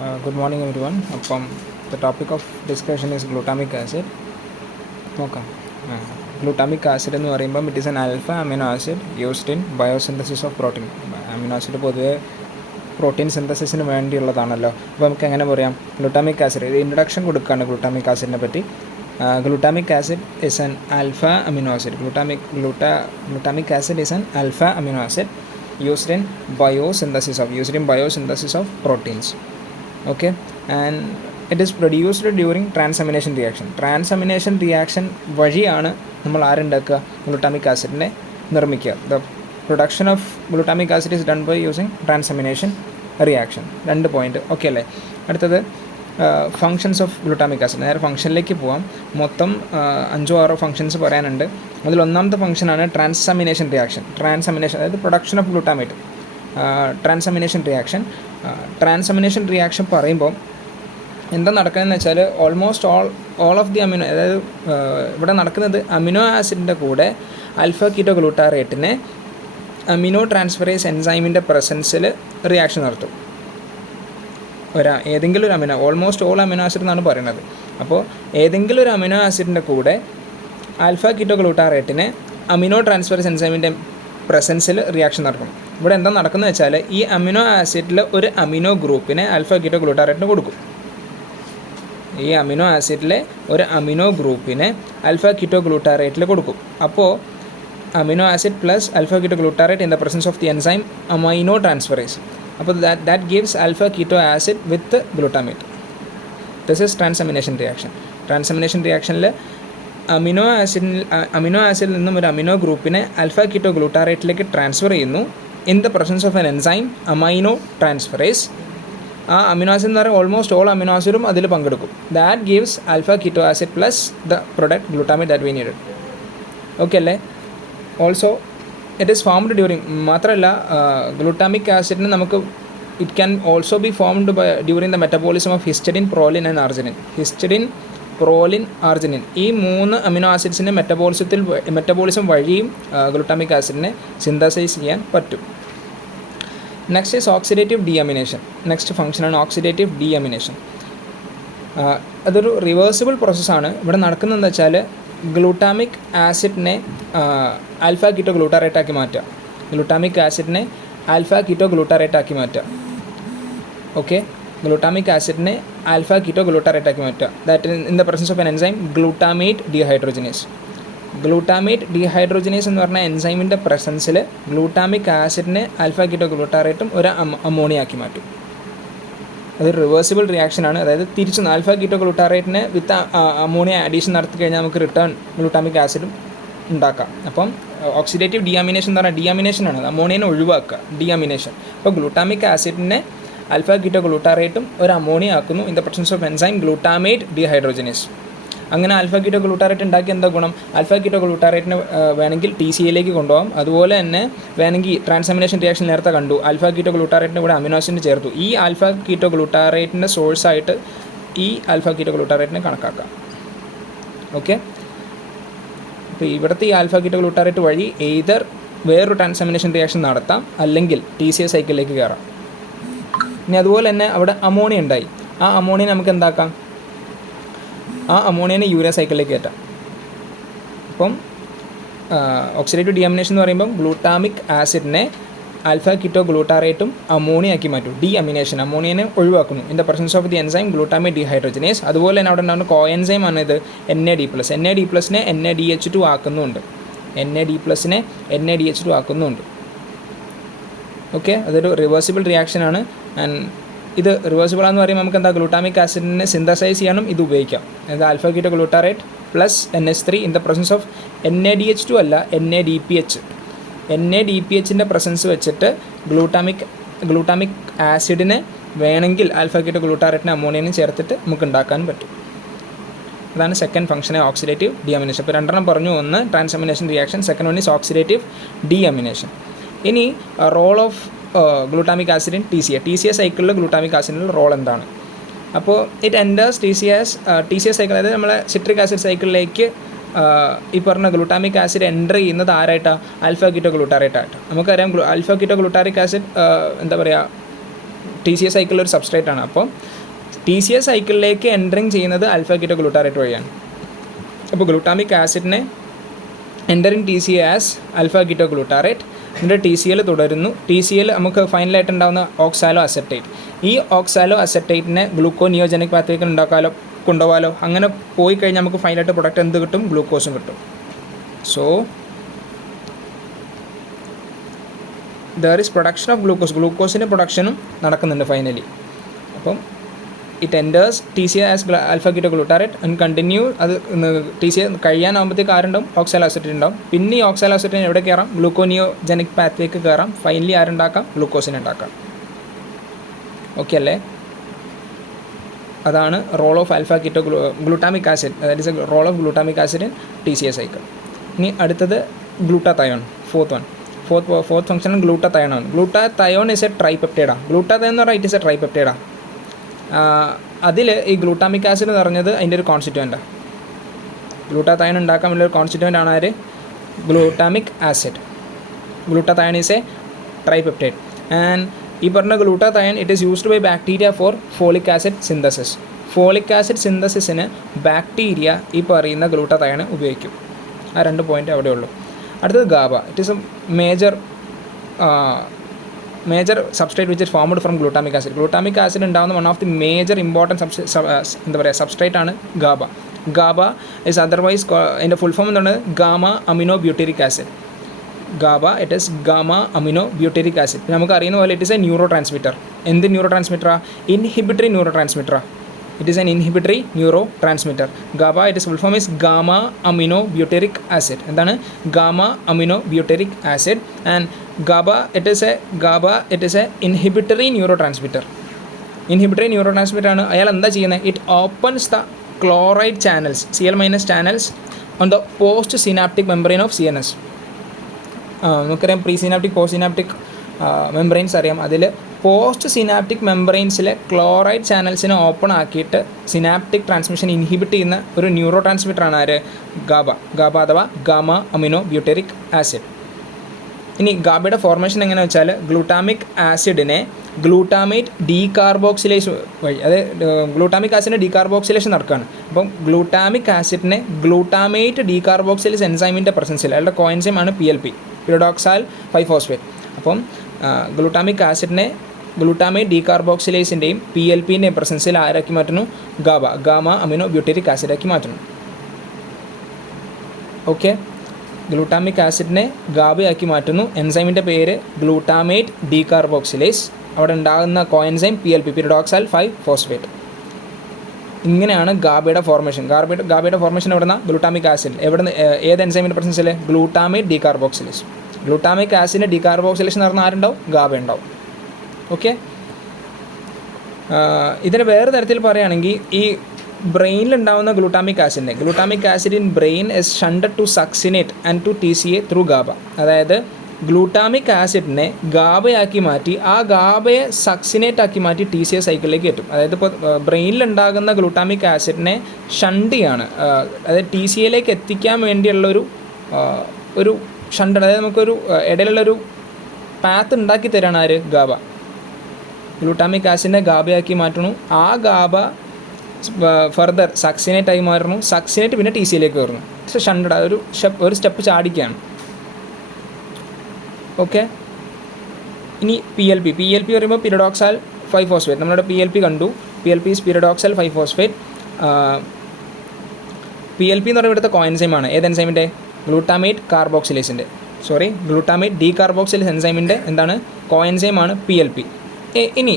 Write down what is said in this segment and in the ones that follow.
Good morning everyone. The topic of discussion is glutamic acid. നോക്കാം. Glutamic acid എന്ന് പറയുമ്പം it is N alpha amino acid used in biosynthesis of protein. Amino acid പൊതുവെ protein സിന്തസിസിന് വേണ്ടിയുള്ളതാണല്ലോ. അപ്പോൾ നമുക്ക് എങ്ങനെ പറയാം glutamic acid. Introduction കൊടുക്കുകയാണ് glutamic ആസിഡിനെ പറ്റി. Glutamic acid is an alpha amino acid. Glutamic acid is an alpha amino acid used in biosynthesis of proteins. Okay, and it is produced during transamination reaction വഴിയാണ് നമ്മൾ ആരുണ്ടാക്കുക glutamic ആസിഡിനെ നിർമ്മിക്കുക. The production of glutamic acid is done by using transamination reaction. 2 point okay അല്ലേ. അടുത്തത് functions of glutamic acid. നേരെ ഫംഗ്ഷനിലേക്ക് പോവാം. മൊത്തം 5-6 functions പറയാനുണ്ട്. അതിലൊന്നാമത്തെ ഫംഗ്ഷനാണ് ട്രാൻസാമിനേഷൻ റിയാക്ഷൻ. അതായത് production of glutamate. Transamination reaction പറയുമ്പോൾ എന്താ നടക്കുന്നതെന്ന് വെച്ചാൽ almost all of the amino, അതായത് ഇവിടെ നടക്കുന്നത് അമിനോ ആസിഡിൻ്റെ കൂടെ ആൽഫ കീറ്റോ ഗ്ലൂട്ടാറേറ്റിനെ അമിനോ ട്രാൻസ്ഫറേസ് എൻസൈമിൻ്റെ പ്രസൻസിൽ റിയാക്ഷൻ നടത്തും. ഏതെങ്കിലും ഒരു amino, almost all amino acid എന്നാണ് പറയുന്നത്. അപ്പോൾ ഏതെങ്കിലും ഒരു അമിനോ ആസിഡിൻ്റെ കൂടെ ആൽഫ കീറ്റോ ഗ്ലൂട്ടാറേറ്റിനെ അമിനോ ട്രാൻസ്ഫറേസ് എൻസൈമിൻ്റെ പ്രസൻസിൽ റിയാക്ഷൻ നടക്കും. ഇവിടെ എന്താ നടക്കുന്നത് വെച്ചാൽ ഈ അമിനോ ആസിഡിൽ ഒരു അമിനോ ഗ്രൂപ്പിനെ ആൽഫ കീറ്റോ ഗ്ലൂട്ടാറേറ്റിന് കൊടുക്കും. ഈ അമിനോ ആസിഡിലെ ഒരു അമിനോ ഗ്രൂപ്പിനെ ആൽഫ കീറ്റോ ഗ്ലൂട്ടാറേറ്റിൽ കൊടുക്കും. അപ്പോൾ amino acid plus alpha keto glutarate in the presence of the enzyme amino transferase. അപ്പോൾ that gives alpha keto acid with glutamate. This is transamination reaction. Transamination റിയാക്ഷനിൽ amino ആസിഡിൽ നിന്നും ഒരു അമിനോ ഗ്രൂപ്പിനെ ആൽഫ കീറ്റോ ഗ്ലൂട്ടാറേറ്റിലേക്ക് ട്രാൻസ്ഫർ ചെയ്യുന്നു in the presence of N enzyme amino transferase. ആ amino acid എന്ന് പറയുമ്പോൾ ഓൾമോസ്റ്റ് ഓൾ അമിനോ ആസിഡും അതിൽ പങ്കെടുക്കും. That gives alpha keto acid plus the product glutamate that we needed. Okay അല്ലേ. Also it is formed during, മാത്രമല്ല glutamic ആസിഡിന് നമുക്ക് it can also be formed during the metabolism of histidine, proline and arginine. Proline, arginine ഈ 3 amino ആസിഡ്സിൻ്റെ metabolism വഴിയും glutamic ആസിഡിനെ synthesise ചെയ്യാൻ പറ്റും. Next is oxidative deamination. Next ഫംഗ്ഷനാണ് ഓക്സിഡേറ്റീവ് ഡീഅമിനേഷൻ. അതൊരു റിവേഴ്സിബിൾ പ്രോസസ്സാണ്. ഇവിടെ നടക്കുന്നതെന്ന് വെച്ചാൽ ഗ്ലൂട്ടാമിക് ആസിഡിനെ ആൽഫ കീറ്റോ ഗ്ലൂട്ടാറേറ്റ് ആക്കി മാറ്റുക. ഓക്കെ, ഗ്ലൂട്ടാമിക് ആസിഡിനെ ആൽഫ കീറ്റോ ഗ്ലൂട്ടാറേറ്റ് ആക്കി മാറ്റുക. That in the presence of N enzyme glutamate dehydrogenase. എന്ന് പറഞ്ഞ എൻസൈമിൻ്റെ പ്രസൻസിൽ ഗ്ലൂട്ടാമിക് ആസിഡിനെ ആൽഫ കീറ്റോ ഗ്ലൂട്ടാറേറ്റും ഒരു അമോണിയ ആക്കി മാറ്റും. അതൊരു റിവേഴ്സിബിൾ റിയാക്ഷനാണ്. അതായത് തിരിച്ച് ആൽഫ കീറ്റോ ഗ്ലൂട്ടാറേറ്റിന് വിത്ത് അമോണിയ അഡീഷൻ നടത്തി കഴിഞ്ഞാൽ നമുക്ക് റിട്ടേൺ ഗ്ലൂട്ടാമിക് ആസിഡും ഉണ്ടാക്കാം. അപ്പം ഓക്സിഡേറ്റീവ് ഡീഅമിനേഷൻ എന്ന് പറഞ്ഞാൽ ഡീഅമിനേഷനാണ്, അമോണിയനെ ഒഴിവാക്കുക, ഡീഅമിനേഷൻ. അപ്പോൾ ഗ്ലൂട്ടാമിക് ആസിഡിനെ ആൽഫ കീറ്റോ ഗ്ലൂട്ടാറേറ്റും ഒരു അമോണിയ ആക്കുന്നു in the presence of enzyme glutamate dehydrogenase. അങ്ങനെ ആൽഫ കീറ്റോ ഗ്ലൂട്ടാറേറ്റ് ഉണ്ടാക്കി എന്താ ഗുണം? ആൽഫ കീറ്റോ ഗ്ലൂട്ടാറേറ്റിന് വേണമെങ്കിൽ TCAയിലേക്ക് കൊണ്ടുപോകാം. അതുപോലെ തന്നെ വേണമെങ്കിൽ ട്രാൻസാമിനേഷൻ റിയാക്ഷൻ നേരത്തെ കണ്ടു, ആൽഫ കീറ്റോ ഗ്ലൂട്ടാറേറ്റിന് ഇവിടെ അമിനോ ആസിഡ് ചേർത്തു. ഈ ആൽഫ കീറ്റോ ഗ്ലൂട്ടാറേറ്റിൻ്റെ സോഴ്സായിട്ട് ഈ ആൽഫ കീറ്റോ ഗ്ലൂട്ടാറേറ്റിനെ കണക്കാക്കാം. ഓക്കെ, അപ്പോൾ ഇവിടുത്തെ ഈ ആൽഫ കീറ്റോ ഗ്ലൂട്ടാറേറ്റ് വഴി എയ്തർ വേറൊരു ട്രാൻസാമിനേഷൻ റിയാക്ഷൻ നടത്താം, അല്ലെങ്കിൽ TCA സൈക്കിളിലേക്ക് കയറാം. ഇനി അതുപോലെ തന്നെ അവിടെ അമോണിയ ഉണ്ടായി. ആ അമോണിയ നമുക്ക് എന്താക്കാം? ആ അമോണിയനെ യൂറിയ സൈക്കിളിലേക്ക് കയറ്റാം. അപ്പം ഓക്സിഡേറ്റീവ് ഡീഅമിനേഷൻ എന്ന് പറയുമ്പം ഗ്ലൂട്ടാമിക് ആസിഡിനെ ആൽഫ കീറ്റോ ഗ്ലൂട്ടാറേറ്റും അമോണിയ ആക്കി മാറ്റും. ഡീഅമിനേഷൻ, അമോണിയനെ ഒഴിവാക്കുന്നു in the presence of the enzyme glutamate dehydrogenase. അതുപോലെ തന്നെ അവിടെ ഉണ്ടാകുന്ന കോഎൻസൈം ആണ് ഇത് NAD+. NAD+നെ NADH2 ആക്കുന്നുണ്ട്. NADH2 ആക്കുന്നുണ്ട്. ഓക്കെ, അതൊരു റിവേഴ്സിബിൾ റിയാക്ഷനാണ്. ആൻഡ് ഇത് റിവേഴ്സിബിളാന്ന് പറയുമ്പോൾ നമുക്ക് എന്താ ഗ്ലൂട്ടാമിക് ആസിഡിനെ സിന്തസൈസ് ചെയ്യാനും ഇത് ഉപയോഗിക്കാം. അതായത് alpha keto glutarate plus NH3 in the presence of NADH2 അല്ല NADPH. NADPHൻ്റെ പ്രസൻസ് വെച്ചിട്ട് ഗ്ലൂട്ടാമിക് ആസിഡിനെ വേണമെങ്കിൽ ആൽഫ കീറ്റോ ഗ്ലൂട്ടാറേറ്റിനെ അമോണിയനും ചേർത്തിട്ട് നമുക്ക് ഉണ്ടാക്കാൻ പറ്റും. അതാണ് സെക്കൻഡ് ഫംഗ്ഷൻ ഓക്സിഡേറ്റീവ് ഡീഅമിനേഷൻ. ഇപ്പോൾ 2 പറഞ്ഞു. ഒന്ന് transamination reaction, second one is oxidative deamination. ഇനി role of glutamic acid in TCA സൈക്കിളിൽ ഗ്ലൂട്ടാമിക് ആസിഡിൻ്റെ റോൾ എന്താണ്? അപ്പോൾ ഇറ്റ് എൻറ്റേഴ്സ് TCA സൈക്കിൾ, അതായത് നമ്മളെ സിട്രിക് ആസിഡ് സൈക്കിളിലേക്ക് ഈ പറഞ്ഞ ഗ്ലൂട്ടാമിക് ആസിഡ് എൻ്റർ ചെയ്യുന്നത് ആരായിട്ടാണ്? ആൽഫ കീറ്റോ ഗ്ലൂട്ടാറേറ്റ് ആയിട്ട്. നമുക്കറിയാം ആൽഫ കീറ്റോ ഗ്ലൂട്ടാറിക് ആസിഡ് എന്താ പറയുക ടി സി എ സൈക്കിൾ ഒരു സബ്സ്ട്രേറ്റ് ആണ്. അപ്പോൾ ടി സി എ സൈക്കിളിലേക്ക് എൻറ്ററിങ് ചെയ്യുന്നത് ആൽഫ കീറ്റോ ഗ്ലൂട്ടാറേറ്റ് വഴിയാണ്. അപ്പോൾ ഗ്ലൂട്ടാമിക് ആസിഡിനെ entering T C A as alpha keto glutarate, എന്നിട്ട് ടി സി എൽ തുടരുന്നു. ടി സി എൽ നമുക്ക് ഫൈനലായിട്ട് ഉണ്ടാകുന്ന ഓക്സാലോ അസറ്റേറ്റ്. ഈ ഓക്സാലോ അസറ്റേറ്റിനെ ഗ്ലൂക്കോനിയോജനിക് പാത്വേക്ക് കൊണ്ടുപോകാലോ. അങ്ങനെ പോയി കഴിഞ്ഞാൽ നമുക്ക് ഫൈനലായിട്ട് പ്രൊഡക്റ്റ് എന്ത് കിട്ടും? ഗ്ലൂക്കോസും കിട്ടും. So there is production of ഗ്ലൂക്കോസിൻ്റെ പ്രൊഡക്ഷനും നടക്കുന്നുണ്ട് ഫൈനലി. അപ്പം it enters T C A as alpha keto glutarate and continue. അത് ടി സി എ കഴിയാനാകുമ്പോഴത്തേക്ക് ആരുണ്ടാവും? ഓക്സാലോ അസറ്റേറ്റ് ഉണ്ടാവും. പിന്നെ ഈ ഓക്സാലോ അസറ്റേറ്റിന് എവിടെ കയറാം? ഗ്ലൂക്കോനിയോജനിക് പാത്വേക്ക് കയറാം. ഫൈനലി ആരുണ്ടാക്കാം? ഗ്ലൂക്കോസിനെ ഉണ്ടാക്കാം. ഓക്കെ അല്ലേ? അതാണ് role of alpha keto glutamic acid, that is a role of glutamic acid in T C A cycle. ഇനി അടുത്തത് ഗ്ലൂട്ടാതയോൺ, ഫോർത്ത് ഫംഗ്ഷൻ ഗ്ലൂട്ടാതയോൺ ആണ്. ഗ്ലൂട്ടാതയോൺ ഇസ് എ ട്രൈപെപ്റ്റൈഡാണ്. ഗ്ലൂട്ടാതയോൺ എന്ന് പറഞ്ഞാൽ ഇറ്റ് ഇസ് എ ട്രൈപെപ്റ്റൈഡാണ്. അതിൽ ഈ ഗ്ലൂട്ടാമിക് ആസിഡ് എന്ന് പറഞ്ഞത് അതിൻ്റെ ഒരു കോൺസ്റ്റിറ്റ്യൂവൻ്റാണ്. ഗ്ലൂട്ടാതയോൺ ഉണ്ടാക്കാൻ വേണ്ടി ഒരു കോൺസ്റ്റിറ്റ്യൂവൻ്റ് ആണ് ആര്? Glutamic acid. Glutathione is a tripeptide. And ഈ പറഞ്ഞ glutathione it is used by bacteria for folic acid synthesis. Folic acid സിന്തസിസിന് ബാക്ടീരിയ ഈ പറയുന്ന ഗ്ലൂട്ടാതയോൺ ഉപയോഗിക്കും. ആ 2 പോയിൻ്റ് അവിടെ ഉള്ളൂ. അടുത്തത് GABA. It is a major substrate which is formed from glutamic acid. Glutamic acid ഉണ്ടാകുന്ന one of the major important substrate ആണ് ഗാബ. ഗാബ ഇസ് അതർവൈസ് അതിൻ്റെ ഫുൾ ഫോം എന്താണ്? Gamma amino butyric acid. GABA it is gamma amino butyric acid. നമുക്ക് അറിയുന്ന പോലെ it is a neurotransmitter. എന്ത് ന്യൂറോ ട്രാൻസ്മിറ്ററാ? ഇൻഹിബിറ്ററി ന്യൂറോ ട്രാൻസ്മിറ്ററാ. It is an inhibitory neurotransmitter. GABA it is full form is gamma amino butyric acid. എന്താണ്? Gamma amino butyric acid. And GABA it is a inhibitory neurotransmitter. Inhibitory neurotransmitter ആണ്. അയാൾ എന്താ ചെയ്യുന്നത്? It opens the chloride channels, Cl- channels on the post synaptic membrane of CNS. നമുക്കറിയാം pre synaptic, post synaptic membranes അറിയാം. അതിൽ post synaptic മെംബ്രെയിൻസിലെ chloride ചാനൽസിനെ open ആക്കിയിട്ട് സിനാപ്റ്റിക് ട്രാൻസ്മിഷൻ ഇൻഹിബിറ്റ് ചെയ്യുന്ന ഒരു ന്യൂറോ ട്രാൻസ്മിറ്ററാണ് ആര്? ഗാബ അഥവാ ഗാമ അമിനോ ബ്യൂട്ടറിക് ആസിഡ്. ഇനി ഗാബയുടെ ഫോർമേഷൻ എങ്ങനെ വെച്ചാൽ ഗ്ലൂട്ടാമിക് ആസിഡിനെ ഗ്ലൂട്ടാമേറ്റ് ഡീകാർബോക്സിലേഷൻ വഴി, അതായത് ഗ്ലൂട്ടാമിക് ആസിഡിൻ്റെ ഡീകാർബോക്സിലേഷൻ നടക്കുകയാണ്. അപ്പം ഗ്ലൂട്ടാമിക് ആസിഡിനെ ഗ്ലൂട്ടാമേറ്റ് ഡീകാർബോക്സിലേസ് എൻസൈമിൻ്റെ പ്രസൻസിൽ, അയാളുടെ കോഎൻസൈമാണ് PLP, പിരിഡോക്സാൽ 5-ഫോസ്ഫേറ്റ്. അപ്പം ഗ്ലൂട്ടാമിക് ആസിഡിനെ ഗ്ലൂട്ടാമേറ്റ് ഡീകാർബോക്സിലേസിൻ്റെയും PLPൻ്റെയും പ്രസൻസിൽ ആരാക്കി മാറ്റുന്നു? ഗാമ അമിനോ ബ്യൂട്ടറിക് ആസിഡാക്കി മാറ്റുന്നു. ഓക്കെ, ഗ്ലൂട്ടാമിക് ആസിഡിനെ ഗാബയാക്കി മാറ്റുന്നു. എൻസൈമിൻ്റെ പേര് ഗ്ലൂട്ടാമേറ്റ് ഡീകാർബോക്സിലേസ്. അവിടെ ഉണ്ടാകുന്ന കോഎൻസൈം PLP, പിരിഡോക്സാൽ 5-ഫോസ്ഫേറ്റ്. ഇങ്ങനെയാണ് ഗാബയുടെ ഫോർമേഷൻ. ഗാബയുടെ ഫോർമേഷൻ എവിടെ നിന്നാണ്? Glutamic acid. ഏത് എൻസൈമിൻ്റെ പ്രസൻസിൽ? ഗ്ലൂട്ടാമേറ്റ് ഡീകാർബോക്സിലേസ്. ഗ്ലൂട്ടാമിക് ആസിഡിൻ്റെ ഡീകാർബോക്സിലേഷൻ നടന്ന ആരുണ്ടാവും? ഗാബ ഉണ്ടാവും. ഓക്കെ, ഇതിന് വേറെ തരത്തിൽ പറയുകയാണെങ്കിൽ ഈ ബ്രെയിനിലുണ്ടാവുന്ന glutamic acid in brain is shunted to succinate and to TCA through GABA. അതായത് ഗ്ലൂട്ടാമിക് ആസിഡിനെ ഗാബയാക്കി മാറ്റി ആ ഗാബയെ സക്സിനേറ്റ് ആക്കി മാറ്റി TCA സൈക്കിളിലേക്ക് എത്തും. അതായത് ഇപ്പോൾ ബ്രെയിനിലുണ്ടാകുന്ന ഗ്ലൂട്ടാമിക് ആസിഡിനെ ഷണ്ടിയാണ്, അതായത് TCAയിലേക്ക് എത്തിക്കാൻ വേണ്ടിയുള്ളൊരു ഒരു ഷണ്ട്, അതായത് നമുക്കൊരു ഇടയിലുള്ളൊരു പാത്ത് ഉണ്ടാക്കി തരാണ് ആര്? ഗാബ. ഗ്ലൂട്ടാമിക് ആസിഡിനെ ഗാബയാക്കി മാറ്റുന്നു. ആ ഗാബ ഫർദർ സക്സിനേറ്റായി മാറുന്നു. സക്സിനേറ്റ് പിന്നെ TCAയിലേക്ക് കയറുന്നു. ഷണ്ടഡ്, ഒരു സ്റ്റെപ്പ് ചാടിക്കുകയാണ്. ഓക്കെ, ഇനി PLP പറയുമ്പോൾ പിരിഡോക്സാൽ 5-ഫോസ്ഫേറ്റ്. നമ്മളുടെ PLP കണ്ടു. PLP is pyridoxal five phosphate. PLP എന്ന് പറയുമ്പോൾ ഇവിടുത്തെ കോഎൻസൈമാണ്. ഏത് എൻസൈമിൻ്റെ? ഗ്ലൂട്ടാമേറ്റ് ഡീകാർബോക്സിലേസ് എൻസൈമിൻ്റെ എന്താണ്? കോഎൻസൈമാണ് PLP. ഇനി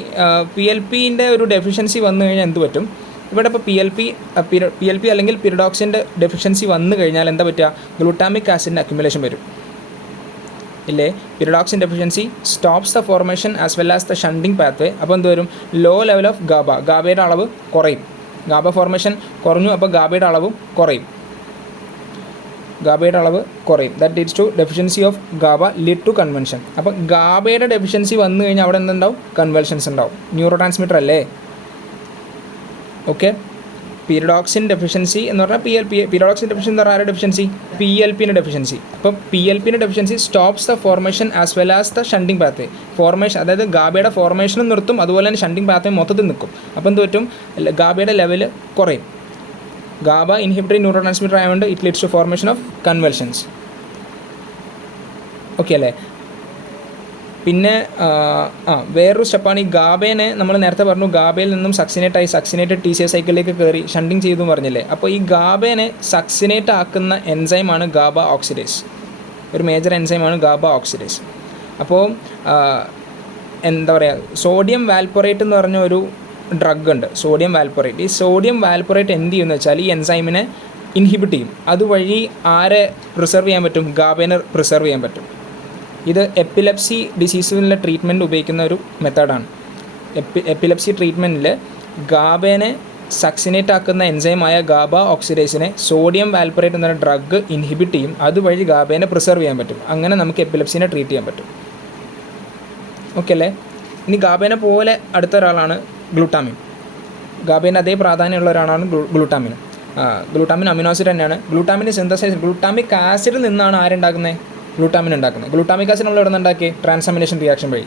PLPൻ്റെ ഒരു ഡെഫിഷ്യൻസി വന്നു കഴിഞ്ഞാൽ എന്ത് പറ്റും? ഇവിടെ ഇപ്പോൾ PLP അല്ലെങ്കിൽ പിരിഡോക്സിൻ്റെ ഡെഫിഷ്യൻസി വന്നു കഴിഞ്ഞാൽ എന്താ പറ്റുക? ഗ്ലൂട്ടാമിക് ആസിഡിൻ്റെ അക്യുമുലേഷൻ വരും ഇല്ലേ? Pyridoxine deficiency stops the formation as well as the shunting pathway. അപ്പോൾ എന്ത് വരും? ലോ ലെവൽ ഓഫ് ഗാബയുടെ അളവ് കുറയും. ഗാബ ഫോർമേഷൻ കുറഞ്ഞു, അപ്പോൾ ഗാബയുടെ അളവ് കുറയും. That leads to deficiency of GABA lead to convention. അപ്പോൾ ഗാബയുടെ ഡെഫിഷ്യൻസി വന്നു കഴിഞ്ഞാൽ അവിടെ എന്തുണ്ടാവും? കൺവെൻഷൻസ് ഉണ്ടാവും. ന്യൂറോ ട്രാൻസ്മിറ്റർ അല്ലേ? ഓക്കെ, പീരിഡോക്സിൻ ഡെഫിഷ്യൻസി എന്ന് പറഞ്ഞാൽ പീരിഡോക്സിൻ ഡെഫിഷ്യൻസി എന്ന് പറഞ്ഞാൽ ആരുടെ ഡെഫിഷ്യൻസി? PLPൻ്റെ ഡെഫിഷ്യൻസി. അപ്പോൾ PLPൻ്റെ deficiency stops the formation as well as the shunting pathway. Formation അതായത് ഗാബയുടെ ഫോർമേഷനും നിർത്തും, അതുപോലെ തന്നെ ഷണ്ടിങ് പാത്വേ മൊത്തത്തിൽ നിൽക്കും. അപ്പോൾ എന്ത് പറ്റും? ഗാബയുടെ ലെവൽ കുറയും. ഗാബ ഇൻഹിബിറ്ററി ന്യൂറോ ട്രാൻസ്മിറ്റർ ആയതുകൊണ്ട് it leads to formation of convulsions. Okay അല്ലേ? പിന്നെ വേറൊരു സ്റ്റെപ്പാണ് ഈ ഗാബേനെ നമ്മൾ നേരത്തെ പറഞ്ഞു ഗാബയിൽ നിന്നും സക്സിനേറ്റഡ് TCA സൈക്കിളിലേക്ക് കയറി ഷണ്ടിങ് ചെയ്തു പറഞ്ഞില്ലേ. അപ്പോൾ ഈ ഗാബേനെ സക്സിനേറ്റ് ആക്കുന്ന എൻസൈമാണ് ഗാബ ഓക്സിഡേസ്. ഒരു മേജർ എൻസൈമാണ് ഗാബ ഓക്സിഡേസ്. അപ്പോൾ എന്താ പറയുക, സോഡിയം വാൽപ്പൊറേറ്റ് എന്ന് പറഞ്ഞ ഒരു ഡ്രഗ് ഉണ്ട്, സോഡിയം വാൽപ്പൊറേറ്റ്. ഈ സോഡിയം വാൽപ്പൊറേറ്റ് എന്ത് ചെയ്യുമെന്ന് വെച്ചാൽ ഈ എൻസൈമിനെ ഇൻഹിബിറ്റ് ചെയ്യും. അതുവഴി ആരെ പ്രിസർവ് ചെയ്യാൻ പറ്റും? ഗാബേനെ പ്രിസർവ് ചെയ്യാൻ പറ്റും. ഇത് എപ്പിലെപ്സി ഡിസീസിനുള്ള ട്രീറ്റ്മെൻറ്റ് ഉപയോഗിക്കുന്ന ഒരു മെത്തേഡാണ്. എപ്പിലെപ്സി ട്രീറ്റ്മെൻറ്റിൽ ഗാബേനെ സക്സിനേറ്റ് ആക്കുന്ന എൻസൈമായ ഗാബ ഓക്സിഡേസിനെ സോഡിയം വാൽപ്പറേറ്റ് എന്ന ഡ്രഗ് ഇൻഹിബിറ്റ് ചെയ്യും. അതുവഴി ഗാബേനെ പ്രിസർവ് ചെയ്യാൻ പറ്റും. അങ്ങനെ നമുക്ക് എപ്പിലെപ്സിനെ ട്രീറ്റ് ചെയ്യാൻ പറ്റും. ഓക്കെ അല്ലേ? ഇനി ഗാബേനെ പോലെ അടുത്ത ഒരാളാണ് ഗ്ലൂട്ടാമിൻ. ഗാബേന് അതേ പ്രാധാന്യമുള്ള ഒരാളാണ് ഗ്ലൂട്ടാമിൻ. ഗ്ലൂട്ടാമിൻ അമിനോ ആസിഡ് തന്നെയാണ്. ഗ്ലൂട്ടാമിൻ്റെ സിന്തസൈസ് ഗ്ലൂട്ടാമിക് ആസിഡിൽ നിന്നാണ് ആരുണ്ടാക്കുന്നത്? ഗ്ലൂട്ടാമിൻ ഉണ്ടാക്കുന്നത്. ഗ്ലൂട്ടാമിക് ആസിഡ് നമ്മൾ എവിടെ നിന്ന് ഉണ്ടാക്കി? ട്രാൻസാമിനേഷൻ റിയാക്ഷൻ വഴി.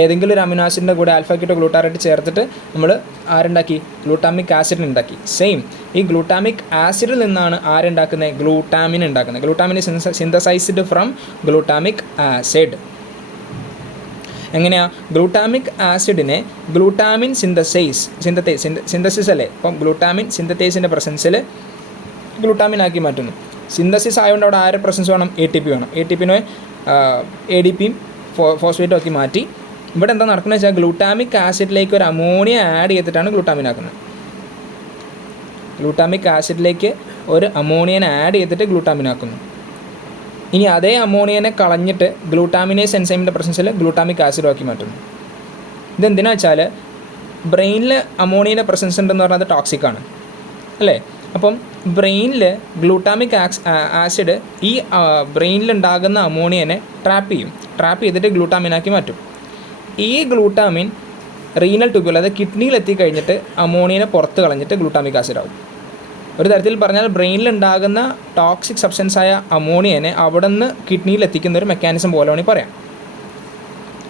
ഏതെങ്കിലും ഒരു അമിനോ ആസിഡിൻ്റെ കൂടെ ആൽഫ കീറ്റോ ഗ്ലൂട്ടാറേറ്റ് ചേർത്തിട്ട് നമ്മൾ ആരുണ്ടാക്കി? ഗ്ലൂട്ടാമിക് ആസിഡ് ഉണ്ടാക്കി. സെയിം ഈ ഗ്ലൂട്ടാമിക് ആസിഡിൽ നിന്നാണ് ആരുണ്ടാക്കുന്നത്? ഗ്ലൂട്ടാമിൻ ഉണ്ടാക്കുന്നത്. Glutamine synthesised from glutamic acid. എങ്ങനെയാണ്? ഗ്ലൂട്ടാമിക് ആസിഡിനെ ഗ്ലൂട്ടാമിൻ സിന്തസിസ് അല്ലേ? അപ്പം ഗ്ലൂട്ടാമിൻ സിന്തത്തേസിൻ്റെ പ്രസൻസിൽ ഗ്ലൂട്ടാമിൻ ആക്കി മാറ്റുന്നു. സിന്തസിസ് ആയതുകൊണ്ട് അവിടെ ആരുടെ പ്രസൻസ് വേണം? ATP വേണം. ATPനെ ADPയും ഫോസ്ഫേറ്റും ആക്കി മാറ്റി. ഇവിടെ എന്താ നടക്കുന്നത് വെച്ചാൽ ഗ്ലൂട്ടാമിക് ആസിഡിലേക്ക് ഒരു അമോണിയ ആഡ് ചെയ്തിട്ടാണ് ഗ്ലൂട്ടാമിൻ ആക്കുന്നത്. ഗ്ലൂട്ടാമിക് ആസിഡിലേക്ക് ഒരു അമോണിയനെ ആഡ് ചെയ്തിട്ട് ഗ്ലൂട്ടാമിൻ ആക്കുന്നു. ഇനി അതേ അമോണിയനെ കളഞ്ഞിട്ട് ഗ്ലൂട്ടാമിനേസ് എൻസൈമിൻ്റെ പ്രസൻസിൽ ഗ്ലൂട്ടാമിക് ആസിഡ് ആക്കി മാറ്റുന്നു. ഇതെന്തിനാ വെച്ചാൽ ബ്രെയിനിൽ അമോണിയയുടെ പ്രസൻസ് ഉണ്ടെന്ന് പറഞ്ഞാൽ അത് ടോക്സിക്കാണ് അല്ലേ? അപ്പം ബ്രെയിനിൽ ഗ്ലൂട്ടാമിക് ആസിഡ് ഈ ബ്രെയിനിലുണ്ടാകുന്ന അമോണിയനെ ട്രാപ്പ് ചെയ്തിട്ട് ഗ്ലൂട്ടാമിനാക്കി മാറ്റും. ഈ ഗ്ലൂട്ടാമിൻ റീനൽ ട്യൂബ്യൂൾ അതായത് കിഡ്നിയിൽ എത്തിക്കഴിഞ്ഞിട്ട് അമോണിയനെ പുറത്ത് കളഞ്ഞിട്ട് ഗ്ലൂട്ടാമിക് ആസിഡ് ആവും. ഒരു തരത്തിൽ പറഞ്ഞാൽ ബ്രെയിനിലുണ്ടാകുന്ന ടോക്സിക് സബ്സ്റ്റൻസായ അമോണിയനെ അവിടെ നിന്ന് കിഡ്നിയിൽ എത്തിക്കുന്ന ഒരു മെക്കാനിസം പോലെ വേണമെങ്കിൽ പറയാം.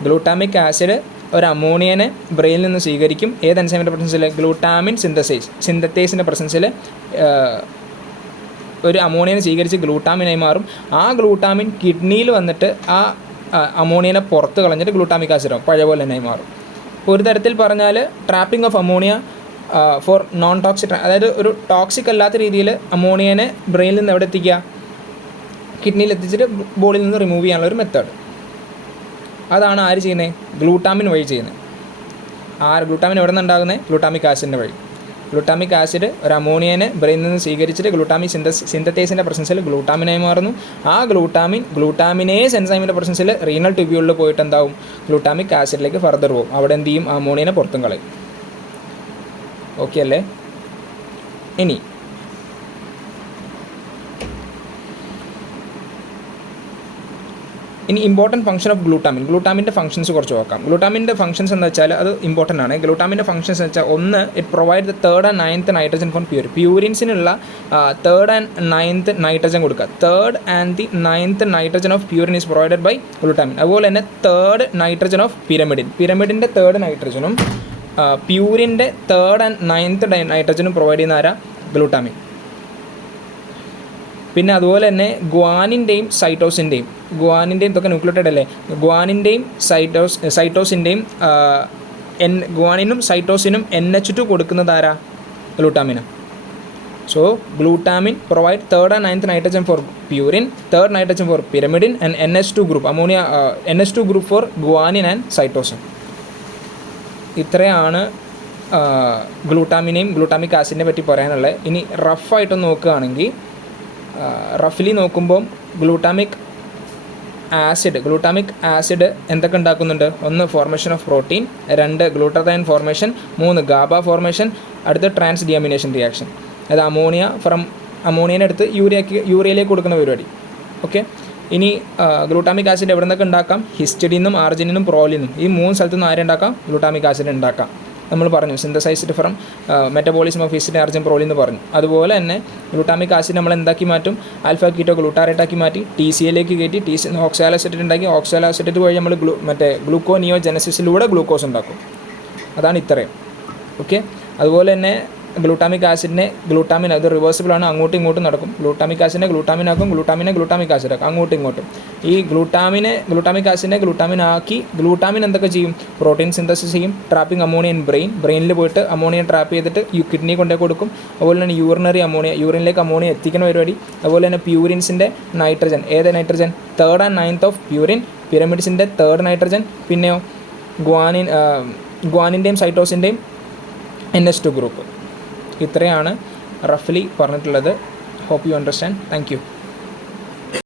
ഗ്ലൂട്ടാമിക് ആസിഡ് ഒരു അമോണിയനെ ബ്രെയിനിൽ നിന്ന് സ്വീകരിക്കും. ഏത് എൻസൈമിൻ്റെ പ്രസൻസിൽ? ഗ്ലൂട്ടാമിൻ സിന്തത്തേസിൻ്റെ പ്രസൻസിൽ ഒരു അമോണിയനെ സ്വീകരിച്ച് ഗ്ലൂട്ടാമിനായി മാറും. ആ ഗ്ലൂട്ടാമിൻ കിഡ്നിയിൽ വന്നിട്ട് ആ അമോണിയനെ പുറത്ത് കളഞ്ഞിട്ട് ഗ്ലൂട്ടാമിക് ആസിഡ് ആവും, പഴയ പോലെ തന്നെ മാറും. അപ്പോൾ ഒരു തരത്തിൽ പറഞ്ഞാൽ trapping of ammonia four non toxic, അതായത് ഒരു ടോക്സിക് അല്ലാത്ത രീതിയിൽ അമോണിയനെ ബ്രെയിനിൽ നിന്ന് എവിടെ എത്തിക്കുക? കിഡ്നിയിൽ എത്തിച്ചിട്ട് ബോഡിയിൽ നിന്ന് റിമൂവ് ചെയ്യാനുള്ള ഒരു മെത്തേഡ്. അതാണ് ആര് ചെയ്യുന്നത്? ഗ്ലൂട്ടാമിൻ വഴി ചെയ്യുന്നത്. ഗ്ലൂട്ടാമിൻ എവിടെ നിന്ന് ഉണ്ടാകുന്നത്? ഗ്ലൂട്ടാമിക് ആസിഡിൻ്റെ വഴി. ഗ്ലൂട്ടാമിക് ആസിഡ് ഒരു അമോണിയനെ ബ്രെയിനിൽ നിന്ന് സ്വീകരിച്ചിട്ട് ഗ്ലൂട്ടാമിൻ സിന്തത്തേസിൻ്റെ പ്രസൻസിൽ ഗ്ലൂട്ടാമിനായി മാറുന്നു. ആ ഗ്ലൂട്ടാമിനേസ് എൻസൈമിൻ്റെ പ്രസൻസിൽ റീനൽ ട്യൂബ്യൂളിൽ പോയിട്ട് എന്താവും? ഗ്ലൂട്ടാമിക് ആസിഡിലേക്ക് ഫർദർ പോകും. അവിടെ എന്ത് ചെയ്യും? അമോണിയനെ പുറത്തും കളയും. ഓക്കെ അല്ലേ? ഇനി ഇമ്പോർട്ടൻറ്റ് ഫംഗ്ഷൻ ഓഫ് ഗ്ലൂട്ടാമിൻ്റെ ഫംഗ്ഷൻസ് കുറച്ച് നോക്കാം. ഗ്ലൂട്ടാമിൻ്റെ ഫംഗ്ഷൻസ് എന്ന് വെച്ചാൽ അത് ഇമ്പോർട്ടൻ്റ് ആണ്. ഗ്ലൂട്ടാമിൻ്റെ ഫംഗ്ഷൻസ് എന്ന് വെച്ചാൽ ഒന്ന്, it provide the 3rd and 9th nitrogen for പ്യൂരിൻസിനുള്ള 3rd and 9th നൈട്രജൻ കൊടുക്കുക. 3rd and the 9th nitrogen of purine is provided by glutamine. അതുപോലെ തന്നെ 3rd നൈട്രജൻ ഓഫ് പിരമിഡിൻ്റെ 3rd നൈട്രജനും പ്യൂരിൻ്റെ 3rd and 9th നൈട്രജനും പ്രൊവൈഡ് ചെയ്യുന്ന ആരാ? ഗ്ലൂട്ടാമിൻ. പിന്നെ അതുപോലെ തന്നെ ഗ്വാനിൻ്റെയും ഇതൊക്കെ ന്യൂക്ലിയോട്ടൈഡ് അല്ലേ? ഗ്വാനിൻ്റെയും സൈറ്റോസിൻ്റെയും ഗ്വാനിനും സൈറ്റോസിനും NH2 കൊടുക്കുന്നത് ആരാ? ഗ്ലൂട്ടാമിന്. So glutamine provide 3rd and 9th nitrogen for purine, 3rd nitrogen for pyrimidine and NH2 group NH2 group for guanine and cytosine. ഇത്രയാണ് ഗ്ലൂട്ടാമിനെയും ഗ്ലൂട്ടാമിക് ആസിഡിനെ പറ്റി പറയാനുള്ളത്. ഇനി റഫായിട്ടൊന്ന് നോക്കുകയാണെങ്കിൽ റഫ്ലി നോക്കുമ്പം ഗ്ലൂട്ടാമിക് ആസിഡ് എന്തൊക്കെ ഉണ്ടാക്കുന്നുണ്ട്? ഒന്ന്, formation of protein, 2 glutathione formation, 3 GABA formation, അടുത്ത് ട്രാൻസ് ഡിഅമിനേഷൻ റിയാക്ഷൻ. അത് അമോണിയനെ എടുത്ത് യൂറിയയിലേക്ക് കൊടുക്കുന്ന പരിപാടി. ഓക്കെ. ഇനി ഗ്ലൂട്ടാമിക് ആസിഡ് എവിടെ നിന്നൊക്കെ ഉണ്ടാക്കാം? ഹിസ്റ്റഡിനും, ആർജിനിനും, പ്രോലിനും. ഈ 3 സ്ഥലത്തു നിന്ന് ആരെ ഉണ്ടാക്കാം? ഗ്ലൂട്ടാമിക് ആസിഡ് ഉണ്ടാക്കാം. നമ്മൾ പറഞ്ഞു, സിന്തസൈസ്ഡ് ഫ്രം മെറ്റബോളിസം ഓഫ് ഹിസ്റ്റിൻ അർജിൻ പ്രോളിൻ എന്ന് പറഞ്ഞു. അതുപോലെ തന്നെ ഗ്ലൂട്ടാമിക് ആസിഡ് നമ്മൾ എന്താക്കി മാറ്റും, ആൽഫ കീറ്റോ ഗ്ലൂട്ടാറേറ്റാക്കി മാറ്റി TCA കയറ്റി ഓക്സാലോഅസെറ്റേറ്റ് ഉണ്ടാക്കി, ഓക്സാലോഅസെറ്റേറ്റ് വഴി നമ്മൾ ഗ്ലൂക്കോനിയോജനസിസിലൂടെ ഗ്ലൂക്കോസ് ഉണ്ടാക്കും. അതാണ് ഇത്രയും. ഓക്കെ. അതുപോലെ തന്നെ ഗ്ലൂട്ടാമിക് ആസിഡിനെ ഗ്ലൂട്ടാമിൻ, അത് റിവേഴ്സിബിളാണ്, അങ്ങോട്ടും ഇങ്ങോട്ടും നടക്കും. ഗ്ലൂട്ടാമിക് ആസിഡിനെ ഗ്ലൂട്ടാമിനാക്കും, ഗ്ലൂട്ടാമിക് ആസിഡാക്കും, അങ്ങോട്ടും ഇങ്ങോട്ടും. ഈ ഗ്ലൂട്ടാമിക് ആസിഡിനെ ഗ്ലൂട്ടാമിനാക്കി ഗ്ലൂട്ടാമിൻ എന്തൊക്കെ ചെയ്യും, പ്രോട്ടീൻ സിന്തസിസ് ചെയ്യും, ട്രാപ്പിംഗ് അമോണിയ ഇൻ ബ്രെയിനിൽ പോയിട്ട് അമോണിയ ട്രാപ്പ് ചെയ്തിട്ട് കിഡ്നി കൊണ്ടേ കൊടുക്കും. അതുപോലെ തന്നെ യൂറിനിലേക്ക് അമോണിയ എത്തിക്കുന്ന പരിപാടി. അതുപോലെ തന്നെ പ്യൂരിൻസിൻ്റെ നൈട്രജൻ, ഏത് nitrogen, 3rd and 9th of purine, പിരമിഡ്സിൻ്റെ 3rd നൈട്രജൻ, പിന്നെയോ ഗ്വാനിൻ്റെയും സൈറ്റോസിൻ്റെയും NH2 ഗ്രൂപ്പ്. ഇത്രയാണ് റഫ്ലി പറഞ്ഞിട്ടുള്ളത്. Hope you understand. Thank U.